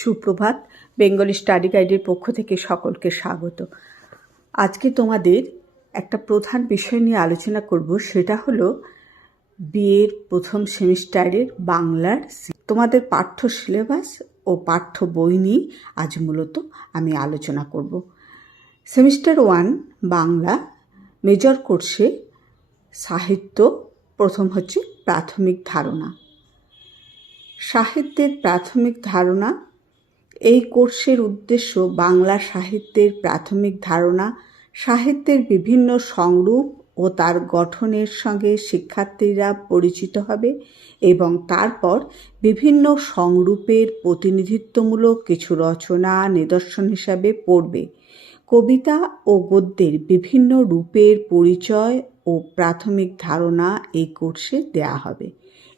সুপ্রভাত। Bengali study গাইডের পক্ষ থেকে সকলকে স্বাগত। আজকে তোমাদের একটা প্রধান বিষয় নিয়ে আলোচনা করব, সেটা হলো বিএর প্রথম সেমিস্টারের বাংলার তোমাদের পাঠ্য সিলেবাস ও পাঠ্য বই নিয়ে আজ মূলত আমি আলোচনা করব। সেমিস্টার 1 বাংলা মেজর কোর্সে সাহিত্য প্রথম হচ্ছে প্রাথমিক ধারণা। সাহিত্যের প্রাথমিক ধারণা এই কোর্সের উদ্দেশ্য বাংলা সাহিত্যের প্রাথমিক ধারণা, সাহিত্যের বিভিন্ন সংরূপ ও তার গঠনের সঙ্গে শিক্ষার্থীরা পরিচিত হবে এবং তারপর বিভিন্ন সংরূপের প্রতিনিধিত্বমূলক কিছু রচনা নিদর্শন হিসাবে পড়বে। কবিতা ও গদ্যের বিভিন্ন রূপের পরিচয় ও প্রাথমিক ধারণা এই কোর্সে দেয়া হবে।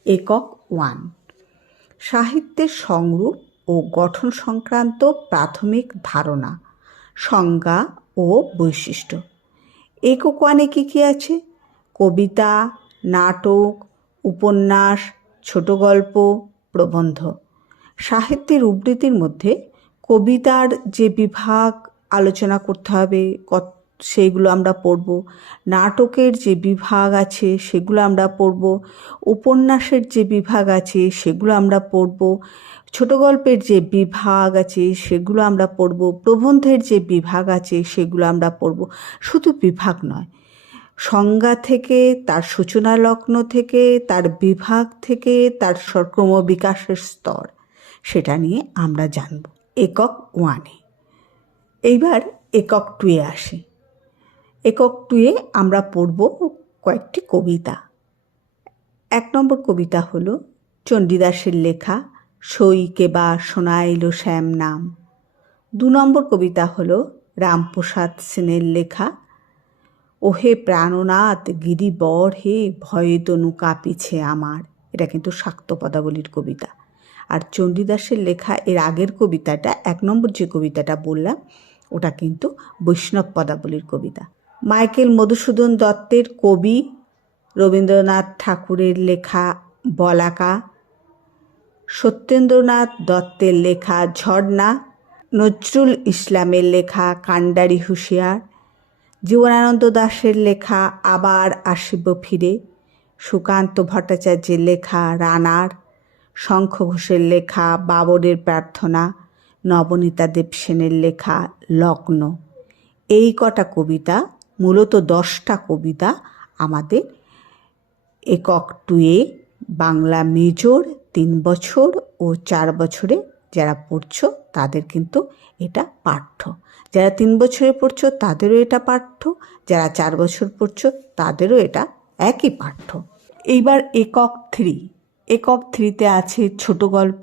একক 1 সাহিত্যের সংরূপ ও গঠন সংক্রান্ত প্রাথমিক ধারণা, সংজ্ঞা ও বৈশিষ্ট্য। একক 1-এ কী আছে? কবিতা, নাটক, উপন্যাস, ছোট গল্প, প্রবন্ধ। সাহিত্যের উদ্ধৃতির মধ্যে কবিতার যে বিভাগ আলোচনা করতে হবে সেইগুলো আমরা পড়ব, নাটকের যে বিভাগ আছে সেগুলো আমরা পড়ব, উপন্যাসের যে বিভাগ আছে সেগুলো আমরা পড়ব, ছোট গল্পের যে বিভাগ আছে সেগুলো আমরা পড়ব, প্রবন্ধের যে বিভাগ আছে সেগুলো আমরা পড়ব। শুধু বিভাগ নয়, সংজ্ঞা থেকে, তার সূচনা লগ্ন থেকে, তার বিভাগ থেকে, তার ক্রমবিকাশের স্তর, সেটা নিয়ে আমরা জানব একক 1-এ। এইবার একক 2-এ আসি। একক 2-এ আমরা পড়ব কয়েকটি কবিতা। 1 নম্বর কবিতা হলো চণ্ডীদাসের লেখা সই কেবা শোনাইল শ্যাম নাম। 2 নম্বর কবিতা হলো রামপ্রসাদ সেনের লেখা ওহে প্রাণনাথ গিরিবর হে ভয়ে তনু কাঁপিছে আমার। এটা কিন্তু শাক্ত পদাবলীর কবিতা। আর চণ্ডীদাসের লেখা এর আগের কবিতাটা 1 নম্বর যে কবিতাটা বললাম ওটা কিন্তু বৈষ্ণব পদাবলীর কবিতা। মাইকেল মধুসূদন দত্তের কবি, রবীন্দ্রনাথ ঠাকুরের লেখা বলাকা, সত্যেন্দ্রনাথ দত্তের লেখা ঝর্ণা, নজরুল ইসলামের লেখা কান্ডারি হুঁশিয়ার, জীবনানন্দ দাশের লেখা আবার আসিব ফিরে, সুকান্ত ভট্টাচার্যের লেখা রানার, শঙ্খ ঘোষের লেখা বাবরের প্রার্থনা, নবনীতা দেবসেনের লেখা লগ্ন। এই কটা কবিতা, মূলত 10টা কবিতা আমাদের একক 2-এ বাংলা মেজর 3 বছর ও 4 বছরে যারা পড়ছো তাদের কিন্তু এটা পাঠ্য। যারা 3 বছরে পড়ছো তাদেরও এটা পাঠ্য, যারা 4 বছর পড়ছো তাদেরও এটা একই পাঠ্য। এইবার একক 3। একক 3-তে আছে ছোট গল্প।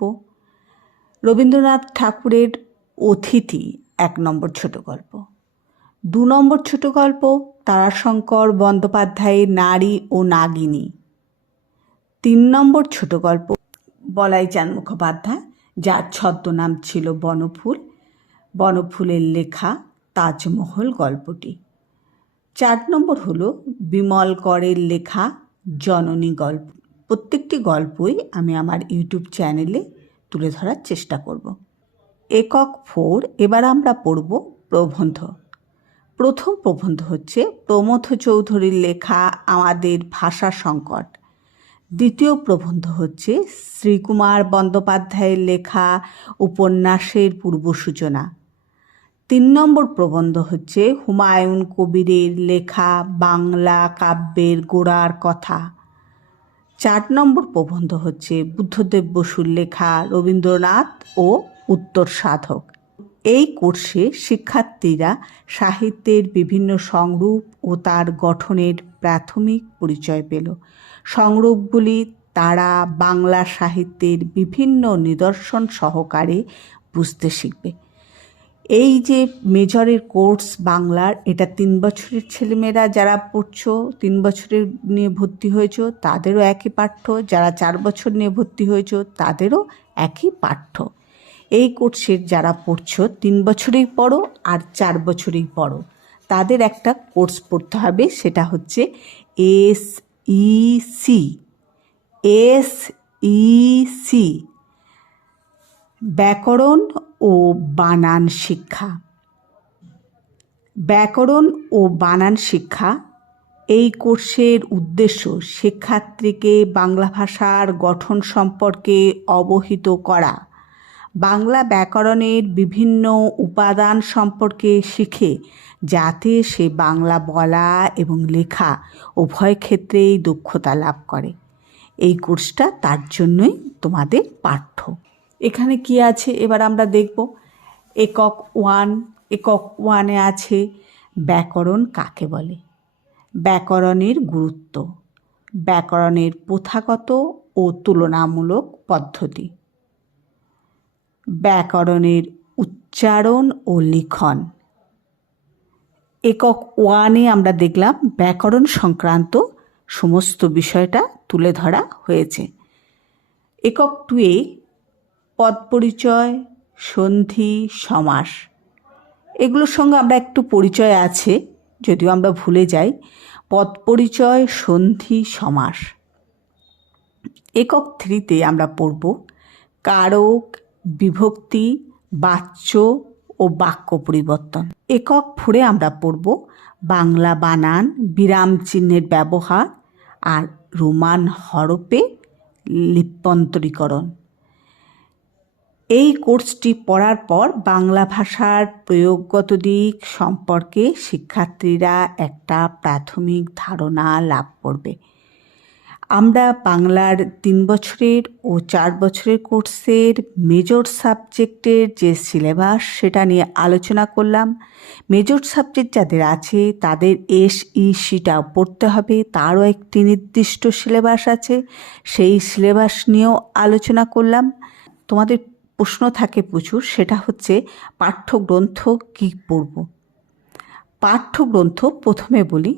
রবীন্দ্রনাথ ঠাকুরের অতিথি 1 নম্বর ছোট গল্প। 2 নম্বর ছোট গল্প তারাশঙ্কর বন্দ্যোপাধ্যায়ের নারী ও নাগিনী। 3 নম্বর ছোট গল্প বলাইচাঁদ মুখোপাধ্যায়, যার ছদ্মনাম ছিল বনফুল, বনফুলের লেখা তাজমহল গল্পটি। 4 নম্বর হলো বিমল করের লেখা জননী গল্প। প্রত্যেকটি গল্পই আমি আমার ইউটিউব চ্যানেলে তুলে ধরার চেষ্টা করব। একক 4 এবার আমরা পড়ব প্রবন্ধ। প্রথম প্রবন্ধ হচ্ছে প্রমথ চৌধুরীর লেখা আমাদের ভাষা সংকট। দ্বিতীয় প্রবন্ধ হচ্ছে শ্রীকুমার বন্দ্যোপাধ্যায়ের লেখা উপন্যাসের পূর্বসূচনা। 3 নম্বর প্রবন্ধ হচ্ছে হুমায়ুন কবিরের লেখা বাংলা কাব্যের গোড়ার কথা। 4 নম্বর প্রবন্ধ হচ্ছে বুদ্ধদেব বসুর লেখা রবীন্দ্রনাথ ও উত্তর সাধক। এই কোর্সে শিক্ষার্থীরা সাহিত্যের বিভিন্ন সংরূপ ও তার গঠনের প্রাথমিক পরিচয় পেল। সংরূপগুলি তারা বাংলা সাহিত্যের বিভিন্ন নিদর্শন সহকারে বুঝতে শিখবে। এই যে মেজরের কোর্স বাংলার, এটা 3 বছরের ছেলেমেয়েরা যারা পড়ছো, 3 বছরের নিয়ে ভর্তি হয়েছো তাদেরও একই পাঠ্য, যারা 4 বছর নিয়ে ভর্তি হয়েছো তাদেরও একই পাঠ্য। এই কোর্সের যারা পড়ছো 3 বছরেই পড়ো আর 4 বছরেই পড়ো, তাদের একটা কোর্স পড়তে হবে, সেটা হচ্ছে SEC। ব্যাকরণ ও বানান শিক্ষা। ব্যাকরণ ও বানান শিক্ষা এই কোর্সের উদ্দেশ্য শিক্ষার্থীকে বাংলা ভাষার গঠন সম্পর্কে অবহিত করা, বাংলা ব্যাকরণের বিভিন্ন উপাদান সম্পর্কে শিখে যাতে সে বাংলা বলা এবং লেখা উভয় ক্ষেত্রেই দক্ষতা লাভ করে। এই কোর্সটা তার জন্যই তোমাদের পাঠ্য। এখানে কি আছে এবার আমরা দেখব। একক 1, একক 1-এ আছে ব্যাকরণ কাকে বলে, ব্যাকরণের গুরুত্ব, ব্যাকরণের প্রথাগত ও তুলনামূলক পদ্ধতি, ব্যাকরণের উচ্চারণ ও লিখন। একক 1-এ আমরা দেখলাম ব্যাকরণ সংক্রান্ত সমস্ত বিষয়টা তুলে ধরা হয়েছে। একক 2-এ পদ পরিচয়, সন্ধি, সমাস, এগুলোর সঙ্গে আমরা একটু পরিচয় আছে, যদিও আমরা ভুলে যাই। পদ পরিচয়, সন্ধি, সমাস। একক 3-তে আমরা পড়ব কারক, বিভক্তি, বাচ্য ও বাক্য পরিবর্তন। একক 4-এ আমরা পড়ব বাংলা বানান, বিরাম চিহ্নের ব্যবহার আর রোমান হরফে লিপ্যন্তরীকরণ। এই কোর্সটি পড়ার পর বাংলা ভাষার প্রয়োগগত দিক সম্পর্কে শিক্ষার্থীরা একটা প্রাথমিক ধারণা লাভ করবে। আমরা বাংলার 3 বছরের ও 4 বছরের কোর্সের মেজর সাবজেক্টের যে সিলেবাস সেটা নিয়ে আলোচনা করলাম। মেজর সাবজেক্ট যাদের আছে তাদের SECটা পড়তে হবে, তারও একটি নির্দিষ্ট সিলেবাস আছে, সেই সিলেবাস নিয়েও আলোচনা করলাম। তোমাদের প্রশ্ন থাকে প্রচুর, সেটা হচ্ছে পাঠ্যগ্রন্থ কী পড়ব। পাঠ্যগ্রন্থ প্রথমে বলি,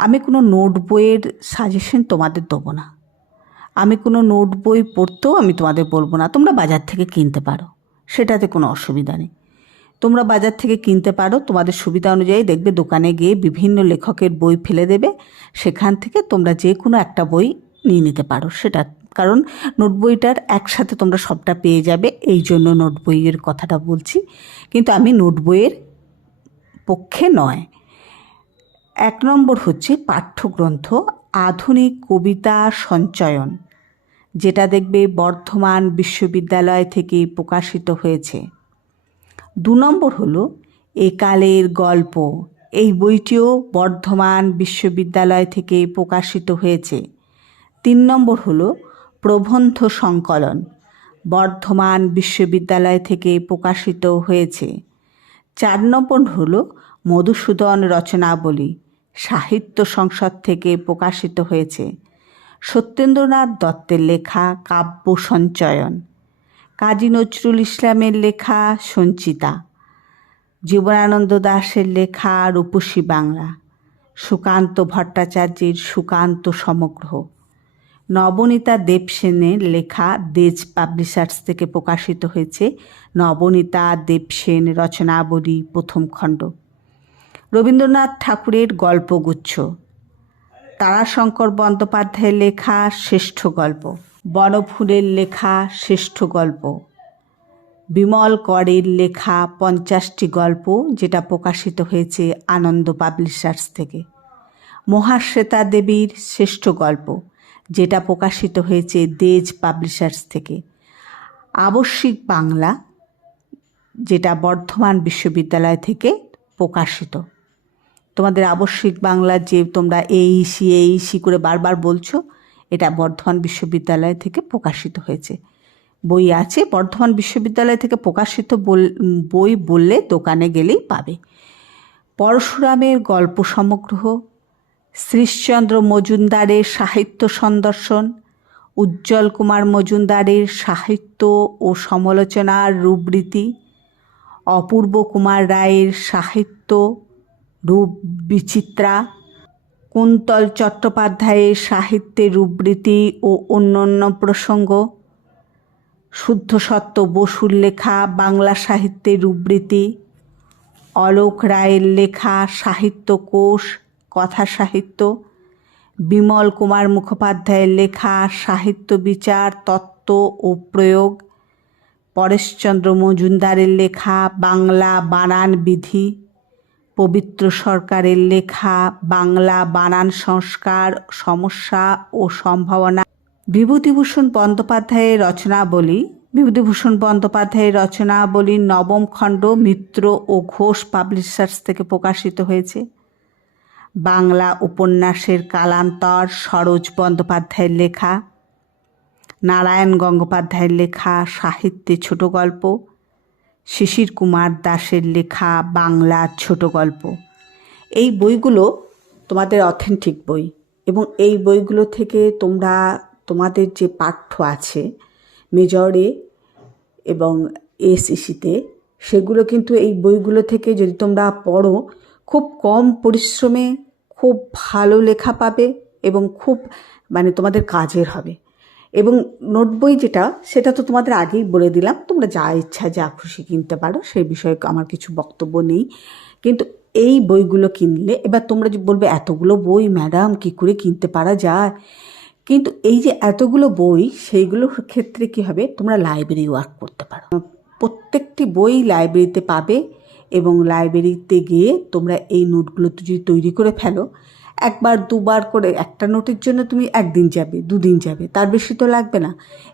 আমি কোনো নোট বইয়ের সাজেশন তোমাদের দেবো না, আমি কোনো নোট বই পড়তেও আমি তোমাদের বলবো না। তোমরা বাজার থেকে কিনতে পারো, সেটাতে কোনো অসুবিধা নেই। তোমরা বাজার থেকে কিনতে পারো, তোমাদের সুবিধা অনুযায়ী দেখবে দোকানে গিয়ে বিভিন্ন লেখকের বই ফেলে দেবে, সেখান থেকে তোমরা যে কোনো একটা বই নিয়ে নিতে পারো। সেটা কারণ নোট বইটার একসাথে তোমরা সবটা পেয়ে যাবে, এই জন্য নোট বইয়ের কথাটা বলছি, কিন্তু আমি নোট বইয়ের পক্ষে নয়। 1 নম্বর হচ্ছে পাঠ্যগ্রন্থ আধুনিক কবিতা সঞ্চয়ন, যেটা দেখবে বর্ধমান বিশ্ববিদ্যালয় থেকে প্রকাশিত হয়েছে। 2 নম্বর হলো একালের গল্প, এই বইটিও বর্ধমান বিশ্ববিদ্যালয় থেকে প্রকাশিত হয়েছে। 3 নম্বর হলো প্রবন্ধ সংকলন, বর্ধমান বিশ্ববিদ্যালয় থেকে প্রকাশিত হয়েছে। 4 নম্বর হলো মধুসূদন রচনাবলী, সাহিত্য সংসদ থেকে প্রকাশিত হয়েছে। সত্যেন্দ্রনাথ দত্তের লেখা কাব্য সঞ্চয়ন, কাজী নজরুল ইসলামের লেখা সঞ্চিতা, জীবনানন্দ দাশের লেখা রূপসী বাংলা, সুকান্ত ভট্টাচার্যের সুকান্ত সমগ্র, নবনীতা দেবসেনের লেখা দেজ পাবলিশার্স থেকে প্রকাশিত হয়েছে নবনীতা দেবসেন রচনাবলী প্রথম খণ্ড, রবীন্দ্রনাথ ঠাকুরের গল্পগুচ্ছ, তারাশঙ্কর বন্দ্যোপাধ্যায়ের লেখা শ্রেষ্ঠ গল্প, বনফুলের লেখা শ্রেষ্ঠ গল্প, বিমল করের লেখা 50টি গল্প, যেটা প্রকাশিত হয়েছে আনন্দ পাবলিশার্স থেকে, মহাশ্বেতা দেবীর শ্রেষ্ঠ গল্প, যেটা প্রকাশিত হয়েছে দেজ পাবলিশার্স থেকে, আবশ্যিক বাংলা, যেটা বর্ধমান বিশ্ববিদ্যালয় থেকে প্রকাশিত। তোমাদের আবশ্যিক বাংলা যে তোমরা এইসি করে বারবার বলছো, এটা বর্ধমান বিশ্ববিদ্যালয় থেকে প্রকাশিত হয়েছে। বই আছে, বর্ধমান বিশ্ববিদ্যালয় থেকে প্রকাশিত বই বললে দোকানে গেলেই পাবে। পরশুরামের গল্প সমগ্র, শ্রীশচন্দ্র মজুমদারের সাহিত্য সন্দর্শন, উজ্জ্বল কুমার মজুমদারের সাহিত্য ও সমালোচনার রূপরীতি, অপূর্ব কুমার রায়ের সাহিত্য রূপ বিচিত্রা, কুন্তল চট্টোপাধ্যায়ের সাহিত্যের রূপরীতি ও অন্যান্য প্রসঙ্গ, শুদ্ধসত্য বসুর লেখা বাংলা সাহিত্যের রূপরীতি, অলোক রায়ের লেখা সাহিত্য কোষ কথা সাহিত্য, বিমল কুমার মুখোপাধ্যায়ের লেখা সাহিত্য বিচার তত্ত্ব ও প্রয়োগ, পরেশচন্দ্র মজুমদারের লেখা বাংলা বানান বিধি, পবিত্র সরকারের লেখা বাংলা বানান সংস্কার, সমস্যা ও সম্ভাবনা, বিভূতিভূষণ বন্দ্যোপাধ্যায়ের রচনাবলীর নবম খণ্ড মিত্র ও ঘোষ পাবলিশার্স থেকে প্রকাশিত হয়েছে। বাংলা উপন্যাসের কালান্তর সরোজ বন্দ্যোপাধ্যায়ের লেখা, নারায়ণ গঙ্গোপাধ্যায়ের লেখা সাহিত্যে ছোট গল্প, শিশির কুমার দাশের লেখা বাংলা ছোট গল্প। এই বইগুলো তোমাদের অথেন্টিক বই এবং এই বইগুলো থেকে তোমাদের যে পাঠ্য আছে মেজরে এবং এসইসিতে, সেগুলো কিন্তু এই বইগুলো থেকে যদি তোমরা পড়ো খুব কম পরিশ্রমে খুব ভালো লেখা পাবে এবং খুব তোমাদের কাজের হবে। এবং নোট বই সেটা তো তোমাদের আগেই বলে দিলাম, তোমরা যা ইচ্ছা যা খুশি কিনতে পারো, সেই বিষয়ে আমার কিছু বক্তব্য নেই। কিন্তু এই বইগুলো কিনলে, এবার তোমরা যে বলবে এতগুলো বই ম্যাডাম কী করে কিনতে পারা যায়, কিন্তু এই যে এতগুলো বই, সেইগুলোর ক্ষেত্রে কী হবে, তোমরা লাইব্রেরি ওয়ার্ক করতে পারো। প্রত্যেকটি বই লাইব্রেরিতে পাবে এবং লাইব্রেরিতে গিয়ে তোমরা এই নোটগুলো যদি তৈরি করে ফেলো, একবার দুবার করে একটা নোটের জন্য তুমি একদিন যাবে, দুদিন যাবে, তার বেশি তো লাগবে না।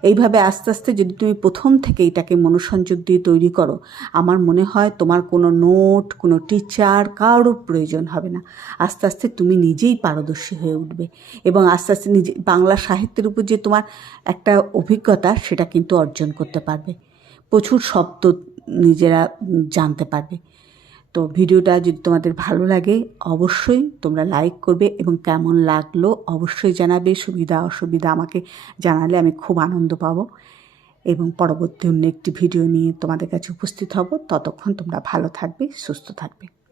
এইভাবে আস্তে আস্তে যদি তুমি প্রথম থেকে এটাকে মনোসংযোগ দিয়ে তৈরি করো, আমার মনে হয় তোমার কোনো নোট, কোনো টিচার, কারোর প্রয়োজন হবে না। আস্তে আস্তে তুমি নিজেই পারদর্শী হয়ে উঠবে এবং আস্তে আস্তে নিজে বাংলা সাহিত্যের উপর যে তোমার একটা অভিজ্ঞতা, সেটা কিন্তু অর্জন করতে পারবে। প্রচুর শব্দ নিজেরা জানতে পারবে। তো ভিডিওটা যদি তোমাদের ভালো লাগে অবশ্যই তোমরা লাইক করবে এবং কেমন লাগলো অবশ্যই জানাবে। সুবিধা অসুবিধা আমাকে জানালে আমি খুব আনন্দ পাবো এবং পরবর্তী অন্য একটি ভিডিও নিয়ে তোমাদের কাছে উপস্থিত হব। ততক্ষণ তোমরা ভালো থাকবে, সুস্থ থাকবে।